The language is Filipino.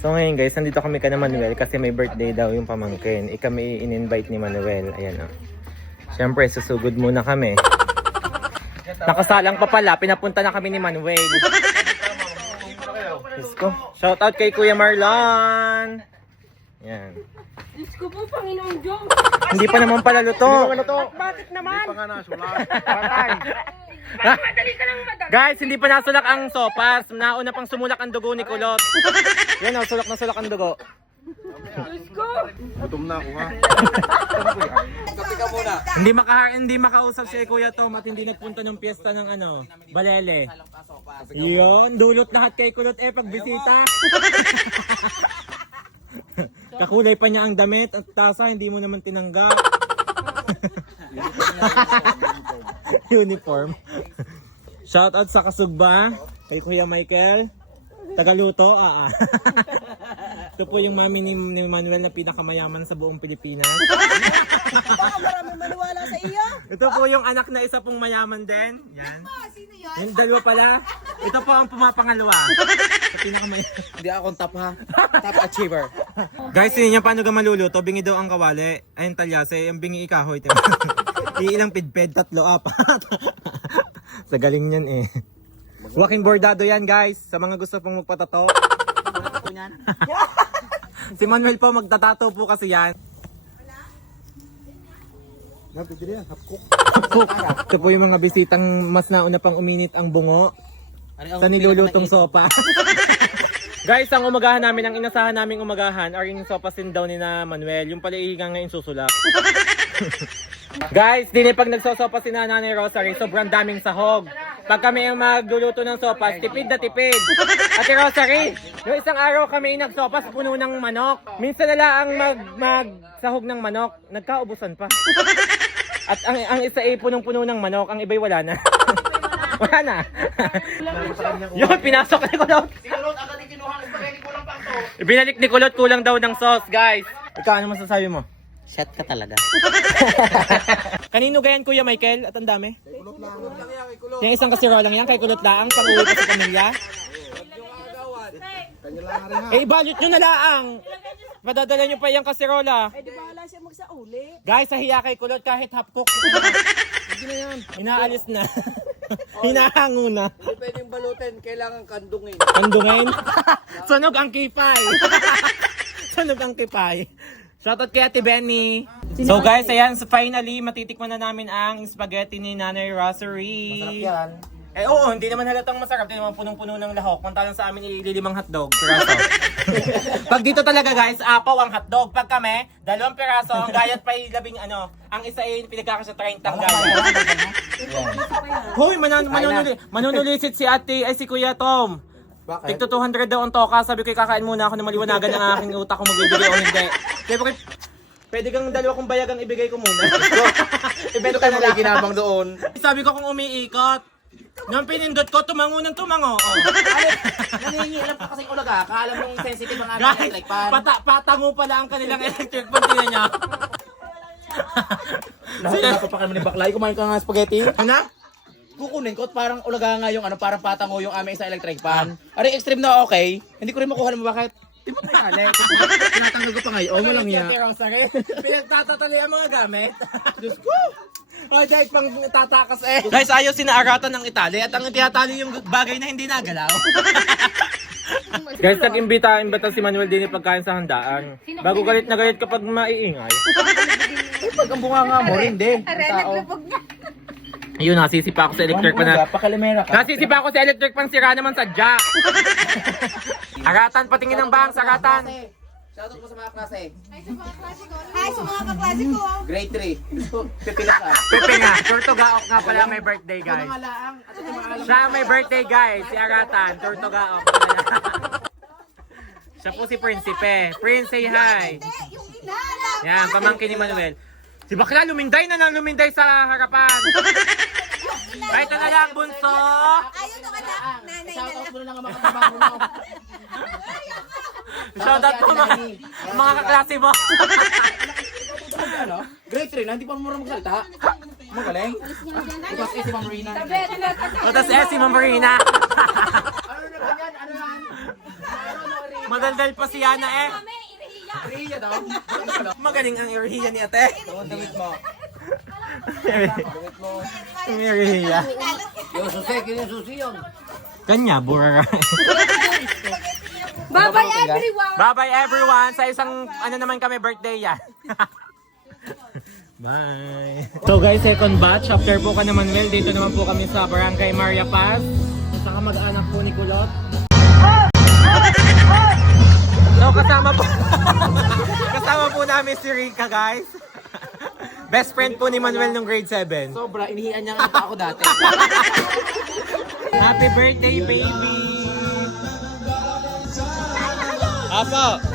So ngayon guys, nandito kami ka na Manuel kasi may birthday daw yung pamangkin. Eh kami in-invite ni Manuel. Ayan o. Siyempre, susugod muna kami. Nakasalang pa pala, pinapunta na kami ni Manuel. Diyos ko. Shout out kay Kuya Marlon. Yan. Diyos ko po, Panginoon Diyos. Hindi pa naman pala luto. Bakit naman? Pa nga na, sulat. Patay. Madali ka lang madali. Guys, hindi pa nasulak ang sopas. Nauna pang sumulak ang dugo ni Kulot. Yan o, sulak na sulak ang dugo. Diyos ko. Gutom na ako ha. Hindi maka hindi makausap si Kuya Tom at hindi nagpunta ng piyesta ng ano, Balele. Yun, dulot lahat kay Kulot eh pag bisita. Kakulay pa niya ang damit at tasa, hindi mo naman tinanggap. Uniform. Shout out sa kasugba kay Kuya Michael. Tagaluto, ah ah. Ito po yung mami ni, ni Manuel na pinakamayaman sa buong Pilipinas. Baka maraming maniwala sa iyo. Ito po yung anak na isa pong mayaman din. Yan. Yung dalawa pala. Ito po ang pumapangalawa. Sa pinakamayaman. Hindi akong top ha. Top achiever. Guys, yun yung paano ka maluluto. Bingi daw ang kawali. Ayun talyase. Yung bingi ikahoy. Diba? Iilang pidped. Tatlo, apat. Sa galing niyan eh. Walking bordado yan guys. Sa mga gusto pong magpatato. si Manuel po magtatato po kasi yan. Napidiri yan, hapkok. Ito po yung mga bisitang mas nauna pang uminit ang bungo sa nilulutong sopa. Guys, ang umagahan namin, ang inasahan naming umagahan are yung sopa sin daw ni na Manuel. Yung pala ihigang ngayon susulak. Guys, din pag nagsosopa si na Nanay Rosary, sobrang daming sahog. Pag kami ang magluluto ng sopas, tipid na tipid. Ate Rosary, yung isang araw kami nagsopas puno ng manok. Minsan na lang ang mag, magsahog ng manok, nagkaubusan pa. At ang, ang isa ay punong-puno ng manok, ang iba'y wala na. wala na. Yun, pinasok ni Kulot. Ibinalik ni Kulot, kulang daw ng sauce, guys. Ikaw, ano masasabi mo? Shot ka talaga. Kanino gayan, Kuya Michael? At ang dami? Yung isang kasirolang yan, kay Kulot laang, pang uwi pa sa pamilya. Eh, ibalot nyo na laang. Padadala nyo pa yung kasirola. Eh, di bahala siya magsauli. Guys, sa hiya kay Kulot, kahit half cook. Inaalis na. Hinahango na. Hindi pwedeng balutin, kailangan kandungin. Kandungin. Sunog ang kipay. Sunog ang kipay. Shoutout kay Ate Benny. So guys, ayan, so finally, matitikman na namin ang spaghetti ni Nanay Rosary. Masarap yan. Eh oo, hindi naman halatang masarap. Hindi naman punong-puno ng lahok. Mantalang sa amin ililimang hotdog. Piraso. Pag dito talaga guys, apaw ang hotdog. Pag kami, dalawang piraso, ang gayat pa ay labing ano. Ang isa ay pinagkakasya 30 ang gayat. Hoy, manan manunuli manunulisit si ate, ay si Kuya Tom. Bakit? Tigto 200 daw ang toka. Sabi ko, kakain muna ako na maliwanagan ang aking utak kung magbibigay o hindi. Kaya pwede kang dalawa kong bayagang ibigay ko muna. Ibenta na lang. Ikinabang doon. Sabi ko kung umiikot. Nung pinindot ko, tumango ng tumango. Oh. Nangingilam ka kasing ulaga, kaalam mong sensitive ang aming Guys, electric fan. pata patango pala ang kanilang electric fan. Tingnan niya. Lahat pa kami ni Baklay, kumain ka nga spaghetti. Ano? Kukunin ko at parang ulaga nga yung ano, parang patango yung aming isang electric fan. Ari extreme na okay, hindi ko rin makuha mo bakit. Di ba nali? Tinatanggal ko pa ngayon, oh mo lang ya. Pinagtatatali ang mga gamit. Diyos ko. Ay, guys, pang tatakas eh. Guys, ayaw sinaaratan ng Itali at ang tinatali yung bagay na hindi nagalaw. guys, nag-imbita, imbita si Manuel din pagkain sa handaan. Bago galit na galit kapag maiingay. Pag ang bunga nga mo, hindi. Ang tao. Ayun, nasisipa ako sa electric pan na. Pakalimera ka. Nasisipa ako sa electric pan, sira naman sa jack. Aratan, patingin ng bangs, aratan. Shoutout mo sa mga klase. Ay, sa mga kaklase ko. Grade 3. Pipila ka. Pepe nga, Tortugaok nga pala may birthday, guys. Mga mga alam. Siya may birthday, guys. Si Aratan, Tortugaok. Siya po si Prinsipe. Prince, say hi. Yan, pamangkin ni Manuel. Si Bakla, luminday na lang luminday sa harapan. Ay, na lang, bunso. Ayun ang anak. Nanay na Shoutout lang. mo na lang ang mga kabang mo. Shoutout po mga, mga kaklase mo. Ano? Grade 3 na, hindi pa mo marunong magsalita. Magaling. Ito si Ma'am Marina. O, tas eh, si Ma'am Marina. Ano na ba yan? Ano yan? Madaldal pa si Yana eh. Kami, inihiya. Riya daw. Magaling ang irihiya ni ate. Oo, damit mo. Ang irihiya. Yung susi, kini susi yun. Kanya, burara. Bye-bye everyone. Bye-bye everyone! Sa isang, ano naman kami, birthday yan. Bye! So guys, second batch. After po ka naman, Manuel, dito naman po kami sa Barangay Maria Paz. Sa kamag-anak po ni Kulot. So kasama po, kasama po namin si Rika guys. Best friend po ni Manuel nung grade 7. Sobra, inihian niya nga ako dati. Happy birthday, baby! 阿爸。